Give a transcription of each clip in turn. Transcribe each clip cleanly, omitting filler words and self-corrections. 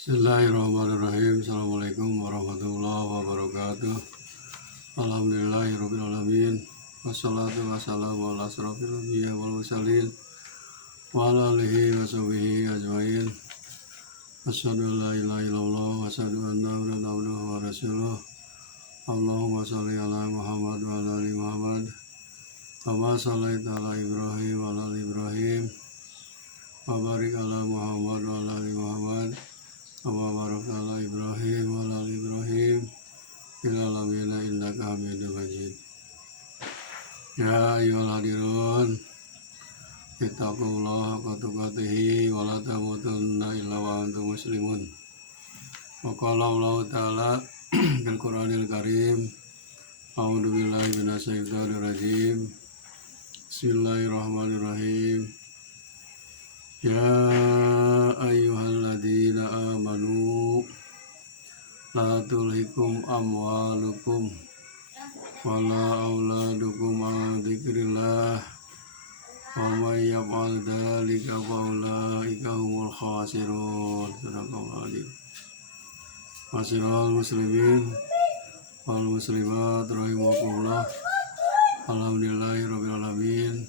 Bismillahirrahmanirrahim. Assalamualaikum warahmatullahi wabarakatuh. Alhamdulillahirabbil alamin. Wassalatu wassalamu ala asrofil anbiya wal mursalin wa ala alihi wa sahbihi ajmain. Asyhadu an la ilaha illallah wa asyhadu anna Muhammadan abduhu wa rasuluh. Allahumma shalli ala Muhammad wa ala ali Muhammad. Kama shallaita ala Ibrahim wa ala ali Ibrahim. Wa barik ala Muhammad wa ala ali Muhammad. Kama barakta ala Ibrahim wa ala ali Ibrahim fil alamin innaka Hamidum Majid. Ya ayyuhal hadirun, ittaqullaha haqqa tuqatih wa la tamutunna illa wa antum muslimun. Wa qala Allah ta'ala fil Qur'anil Karim, a'udzu billahi minasyaitonir rajim. Bismillahirrahmanirrahim. Ya ayyuhalladzina amanu la tulhikum amwalukum wala auladukum an dzikrillah wa may yaf'al dzalika fa ulaika humul khasirun. Sadaqallahul adzim. Masyiral muslimin wal muslimat rahimakumullah. Alhamdulillahirabbil alamin.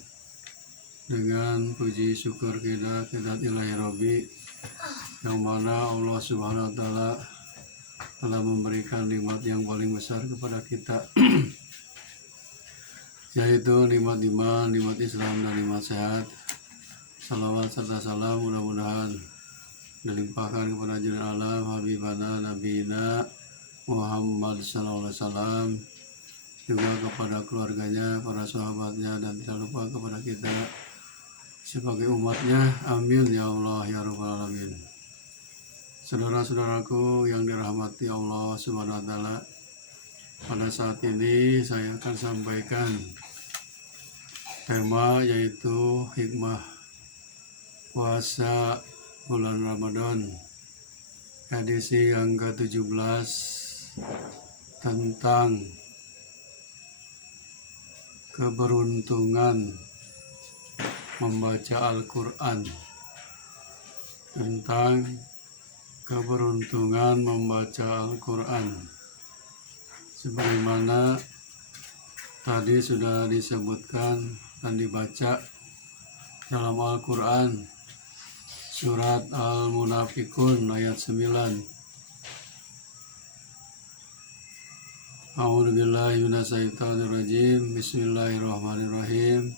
Dengan puji syukur kita ilahi Rabbi, yang mana Allah Subhanahu wa Ta'ala telah memberikan nikmat yang paling besar kepada kita, yaitu nikmat iman, nikmat Islam, dan nikmat sehat. Salawat serta salam mudah-mudahan dilimpahkan kepada junjungan alam Habibana Nabiyina Muhammad sallallahu alaihi wasallam, juga kepada keluarganya, para sahabatnya, dan tidak lupa kepada kita sebagai umatnya. Amin ya Allah ya rabbal alamin. Saudara-saudaraku yang dirahmati Allah Subhanahu wa Ta'ala, pada saat ini saya akan sampaikan tema, yaitu hikmah puasa bulan Ramadan, edisi yang ke-17, tentang keberuntungan membaca Al-Quran. Tentang keberuntungan membaca Al-Quran, sebagaimana tadi sudah disebutkan dan dibaca dalam Al-Quran, surat Al-Munafikun ayat 9. A'udzubillahi minasyaitonirrajim. Bismillahirrahmanirrahim.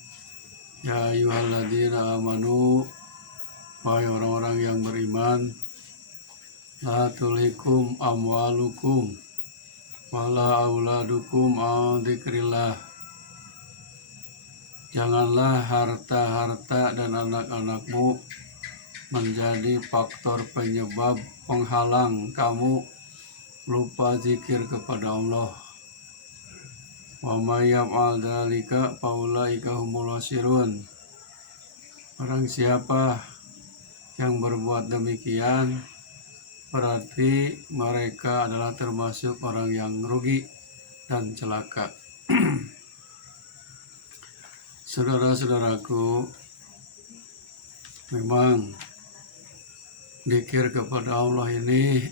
Ya ayyuhalladzina amanu, wahai orang-orang yang beriman, la tulhikum amwalukum wala auladukum an dzikrillah. Janganlah harta-harta dan anak-anakmu menjadi faktor penyebab penghalang kamu lupa zikir kepada Allah. Wa may yaf'al dzalika fa ulaika humul khasirun. Barang siapa yang berbuat demikian, berarti mereka adalah termasuk orang yang rugi dan celaka. Saudara-saudaraku, memang zikir kepada Allah ini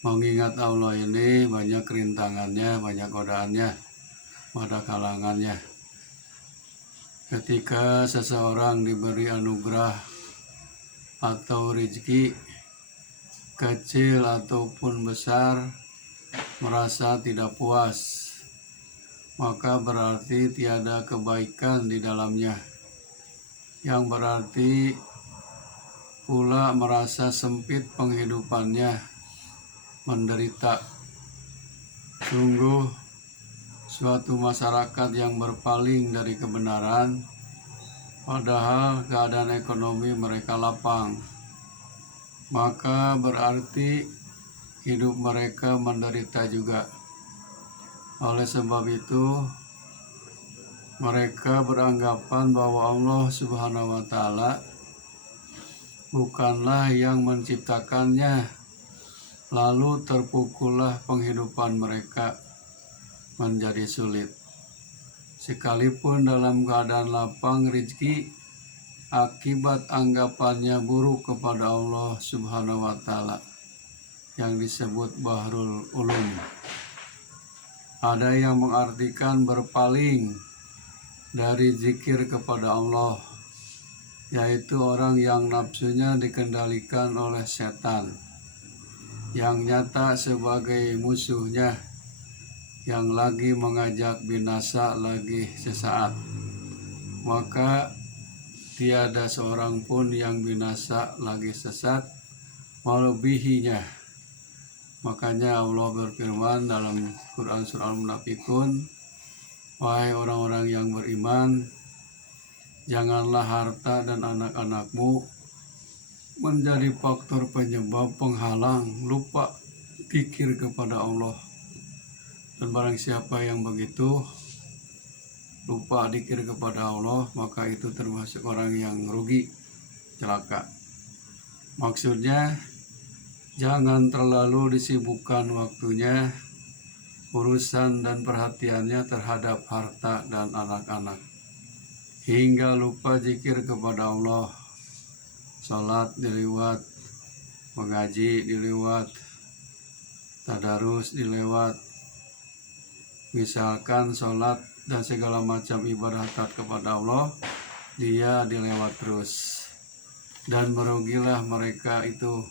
mengingat Allah ini banyak rintangannya, banyak godaannya pada kalangannya. Ketika seseorang diberi anugerah atau rezeki, kecil ataupun besar, merasa tidak puas, maka berarti tiada kebaikan di dalamnya, yang berarti pula merasa sempit penghidupannya, menderita. Sungguh suatu masyarakat yang berpaling dari kebenaran, padahal keadaan ekonomi mereka lapang, maka berarti hidup mereka menderita juga. Oleh sebab itu, mereka beranggapan bahwa Allah Subhanahu wa Ta'ala bukanlah yang menciptakannya. Lalu terpukullah penghidupan mereka menjadi sulit. Sekalipun dalam keadaan lapang rezeki, akibat anggapannya buruk kepada Allah Subhanahu wa Ta'ala yang disebut Bahrul Ulum. Ada yang mengartikan berpaling dari zikir kepada Allah, yaitu orang yang nafsunya dikendalikan oleh setan, yang nyata sebagai musuhnya, yang lagi mengajak binasa lagi sesaat. Maka tiada seorang pun yang binasa lagi sesat melebihinya. Makanya Allah berfirman dalam Quran surah Al-Munafikun, wahai orang-orang yang beriman, janganlah harta dan anak-anakmu menjadi faktor penyebab penghalang lupa zikir kepada Allah. Dan barang siapa yang begitu lupa zikir kepada Allah, maka itu termasuk orang yang rugi, celaka. Maksudnya jangan terlalu disibukkan waktunya, urusan dan perhatiannya terhadap harta dan anak-anak, hingga lupa zikir kepada Allah. Salat dilewat, mengaji dilewat, tadarus dilewat. Misalkan salat dan segala macam ibadah taat kepada Allah, dia dilewat terus. Dan merugilah mereka itu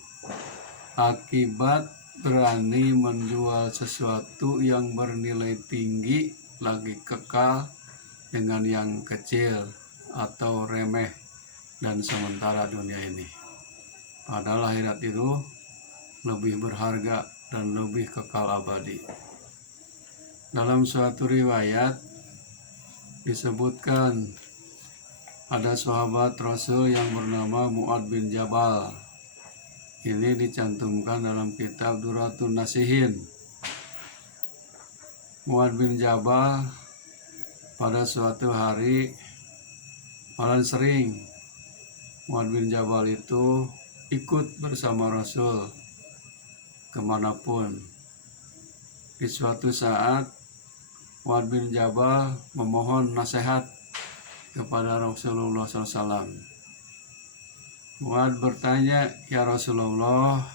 akibat berani menjual sesuatu yang bernilai tinggi lagi kekal dengan yang kecil atau remeh dan sementara dunia ini. Padahal akhirat itu lebih berharga dan lebih kekal abadi. Dalam suatu riwayat disebutkan ada sahabat Rasul yang bernama Mu'ad bin Jabal. Ini dicantumkan dalam kitab Duratun Nasihin. Mu'ad bin Jabal pada suatu hari, malah sering Mu'ad bin Jabal itu ikut bersama Rasul kemanapun. Di suatu saat Mu'ad bin Jabal memohon nasihat kepada Rasulullah SAW. Mu'ad bertanya, ya Rasulullah,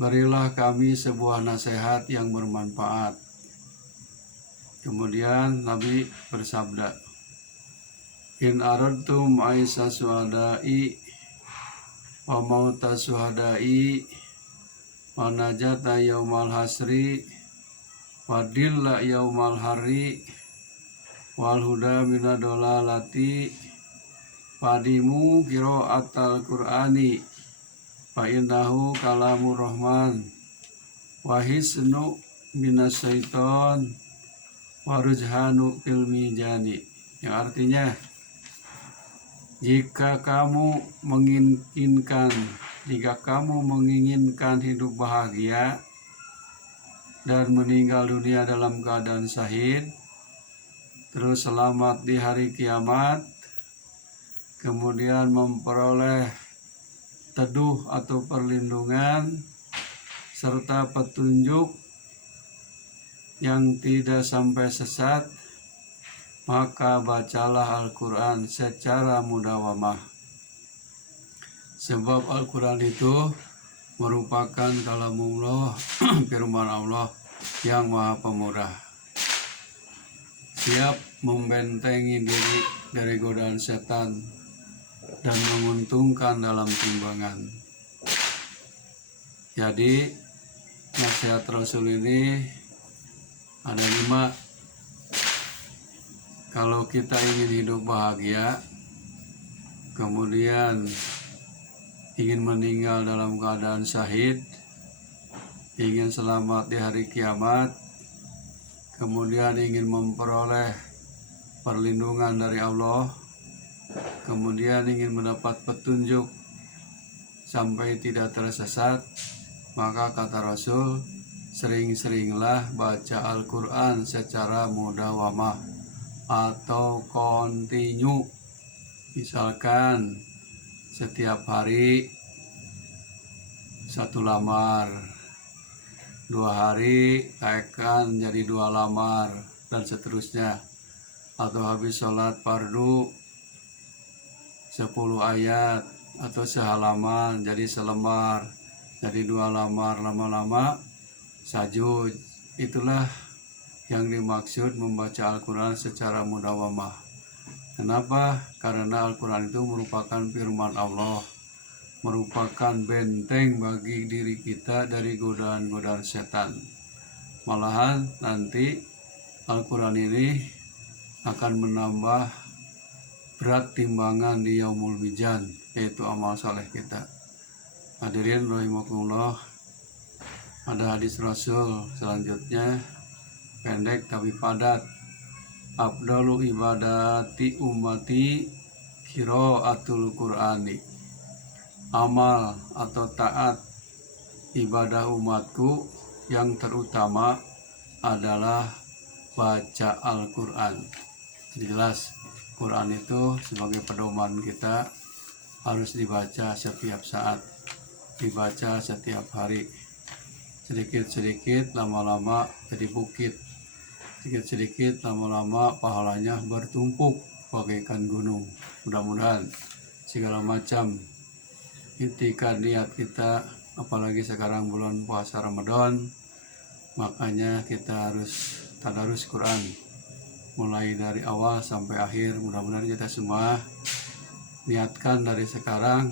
berilah kami sebuah nasihat yang bermanfaat. Kemudian Nabi bersabda, in aradtum aisa suhada'i wa mauta suhada'i wa najata yaumal hasri wa dilla yaumal hari wal huda minadolalati fadimu qiraatal Qur'ani fa innahu kalamur rahman wa hisnu minasyaiton wa rujhanu fil mizani. Yang artinya, jika kamu menginginkan hidup bahagia dan meninggal dunia dalam keadaan syahid, terus selamat di hari kiamat, kemudian memperoleh teduh atau perlindungan serta petunjuk yang tidak sampai sesat, maka bacalah Al-Quran secara mudawamah. Sebab Al-Quran itu merupakan kalamullah, firman Allah yang maha pemurah, siap membentengi diri dari godaan setan dan menguntungkan dalam timbangan. Jadi nasihat Rasul ini ada 5. Kalau kita ingin hidup bahagia, kemudian ingin meninggal dalam keadaan syahid, ingin selamat di hari kiamat, kemudian ingin memperoleh perlindungan dari Allah, kemudian ingin mendapat petunjuk sampai tidak tersesat, maka kata Rasul, sering-seringlah baca Al-Quran secara mudawamah atau kontinu. Misalkan setiap hari 1 lamar, 2 hari akan jadi 2 lamar, dan seterusnya. Atau habis sholat fardu 10 ayat atau sehalaman jadi selembar, jadi 2 lembar, lama-lama sajud. Itulah yang dimaksud membaca Al-Quran secara mudawamah. Kenapa? Karena Al-Quran itu merupakan firman Allah, merupakan benteng bagi diri kita dari godaan-godaan setan. Malahan nanti Al-Quran ini akan menambah berat timbangan di yaumul mizan, yaitu amal saleh kita. Hadirin rahimakumullah, ada hadis Rasul selanjutnya, pendek tapi padat. Afdalu ibadati ummati qiraatul Qur'ani. Amal atau taat ibadah umatku yang terutama adalah baca Al-Quran. Jelas Quran itu sebagai pedoman kita harus dibaca setiap saat, dibaca setiap hari. Sedikit-sedikit lama-lama jadi bukit, sedikit-sedikit lama-lama pahalanya bertumpuk bagaikan gunung. Mudah-mudahan segala macam intikan niat kita, apalagi sekarang bulan puasa Ramadan, makanya kita harus tadarus Quran mulai dari awal sampai akhir. Mudah-mudahan kita semua niatkan dari sekarang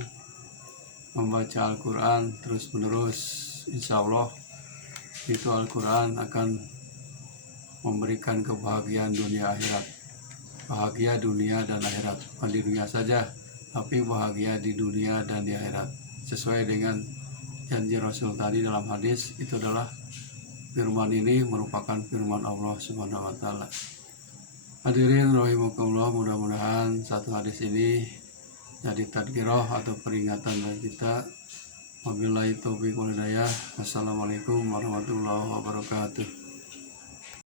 membaca Al-Quran terus menerus. Insya Allah itu Al-Quran akan memberikan kebahagiaan dunia akhirat, bahagia dunia dan akhirat. Bukan di dunia saja, tapi bahagia di dunia dan di akhirat, sesuai dengan janji Rasul tadi dalam hadis. Itu adalah firman ini merupakan firman Allah Subhanahu wa Ta'ala. Hadirin rahimakumullah, mudah-mudahan satu hadis ini jadi tadkirah atau peringatan bagi kita. Wabillahi taufiq wal hidayah. Wassalamualaikum warahmatullahi wabarakatuh.